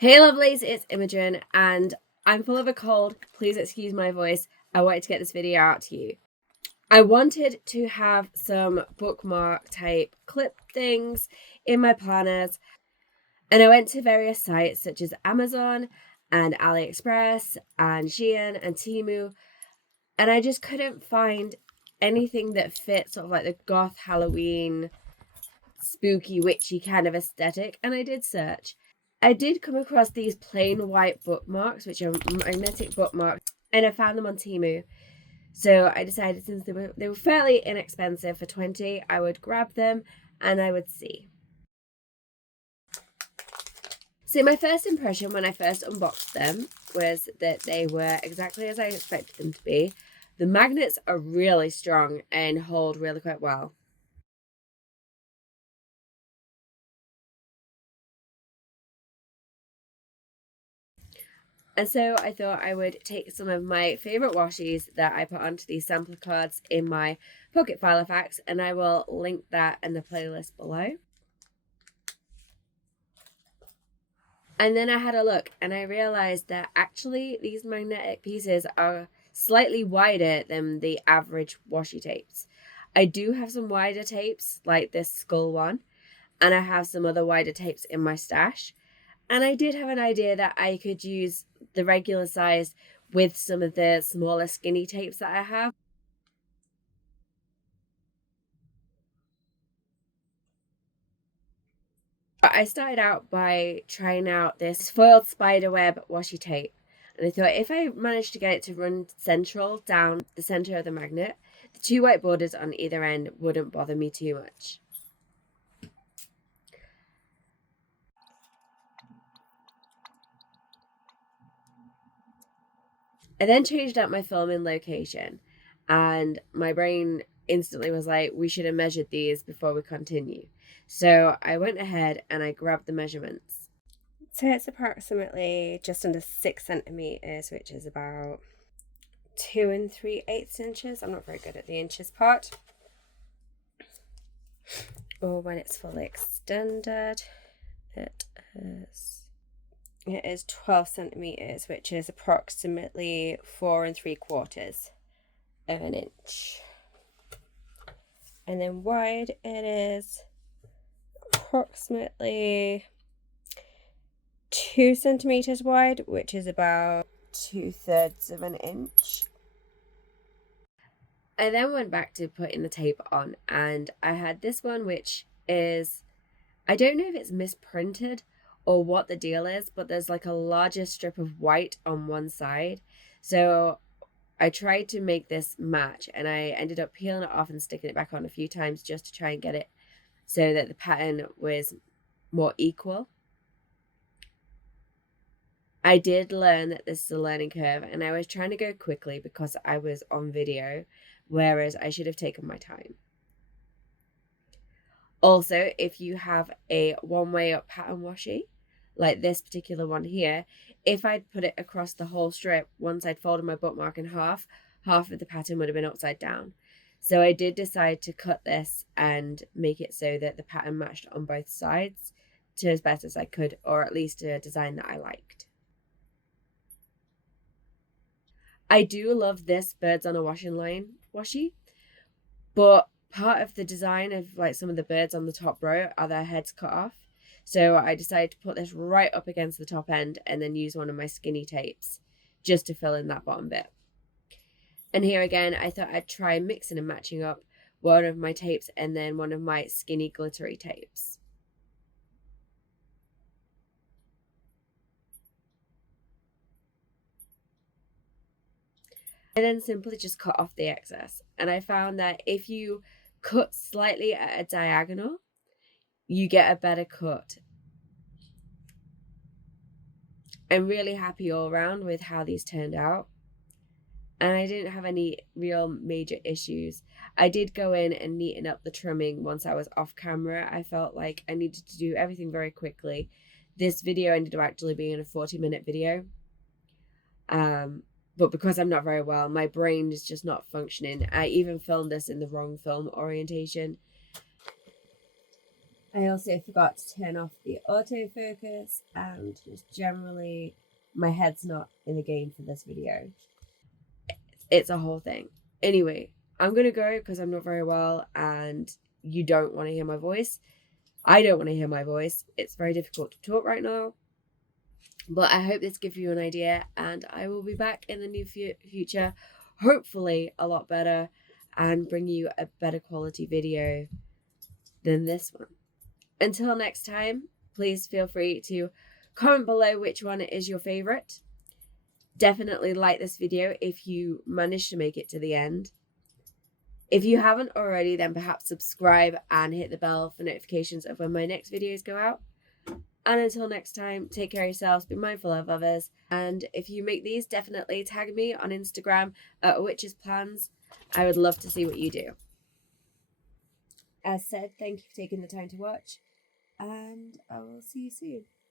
Hey lovelies, it's Imogen and I'm full of a cold. Please excuse my voice. I wanted to get this video out to you. I wanted to have some bookmark type clip things in my planners, and I went to various sites such as Amazon and AliExpress and Shein and TEMU, and I just couldn't find anything that fit sort of like the goth Halloween spooky witchy kind of aesthetic. And I did search. I did come across these plain white bookmarks, which are magnetic bookmarks, and I found them on TEMU. So I decided, since they were fairly inexpensive for 20, I would grab them and I would see. So my first impression when I first unboxed them was that they were exactly as I expected them to be. The magnets are really strong and hold really quite well. And so I thought I would take some of my favourite washies that I put onto these sampler cards in my Pocket Filofax, and I will link that in the playlist below. And then I had a look and I realised that actually these magnetic pieces are slightly wider than the average washi tapes. I do have some wider tapes like this skull one, and I have some other wider tapes in my stash. And I did have an idea that I could use the regular size with some of the smaller skinny tapes that I have. But I started out by trying out this foiled spiderweb washi tape. And I thought if I managed to get it to run central down the center of the magnet, the two white borders on either end wouldn't bother me too much. I then changed up my filming location, and my brain instantly was like, we should have measured these before we continue. So I went ahead and I grabbed the measurements. So it's approximately just under 6 centimeters, which is about 2 3/8 inches. I'm not very good at the inches part. Or when it's fully extended, it is 12 centimeters, which is approximately 4 3/4 of an inch. And then wide, it is approximately 2 centimeters wide, which is about 2/3 of an inch. I then went back to putting the tape on, and I had this one, which is, I don't know if it's misprinted or what the deal is, but there's like a larger strip of white on one side. So I tried to make this match, and I ended up peeling it off and sticking it back on a few times just to try and get it so that the pattern was more equal. I did learn that this is a learning curve, and I was trying to go quickly because I was on video, whereas I should have taken my time. Also, if you have a one-way up pattern washi, like this particular one here, if I'd put it across the whole strip, once I'd folded my bookmark in half of the pattern would have been upside down. So I did decide to cut this and make it so that the pattern matched on both sides to as best as I could, or at least a design that I liked. I do love this birds on a washing line washi, but part of the design of like some of the birds on the top row are their heads cut off. So I decided to put this right up against the top end and then use one of my skinny tapes just to fill in that bottom bit. And here again, I thought I'd try mixing and matching up one of my tapes and then one of my skinny glittery tapes. And then simply just cut off the excess. And I found that if you cut slightly at a diagonal, you get a better cut. I'm really happy all around with how these turned out, and I didn't have any real major issues. I did go in and neaten up the trimming once I was off camera. I felt like I needed to do everything very quickly. This video ended up actually being a 40-minute video. But because I'm not very well, my brain is just not functioning. I even filmed this in the wrong film orientation. I also forgot to turn off the autofocus, and just generally my head's not in the game for this video. It's a whole thing. Anyway, I'm gonna go because I'm not very well and you don't want to hear my voice. I don't want to hear my voice. It's very difficult to talk right now. But I hope this gives you an idea, and I will be back in the near future, hopefully a lot better, and bring you a better quality video than this one. Until next time, please feel free to comment below which one is your favorite. Definitely like this video if you managed to make it to the end. If you haven't already, then perhaps subscribe and hit the bell for notifications of when my next videos go out. And until next time, take care of yourselves, be mindful of others. And if you make these, definitely tag me on Instagram at Witch's Plans. I would love to see what you do. As said, thank you for taking the time to watch, and I will see you soon.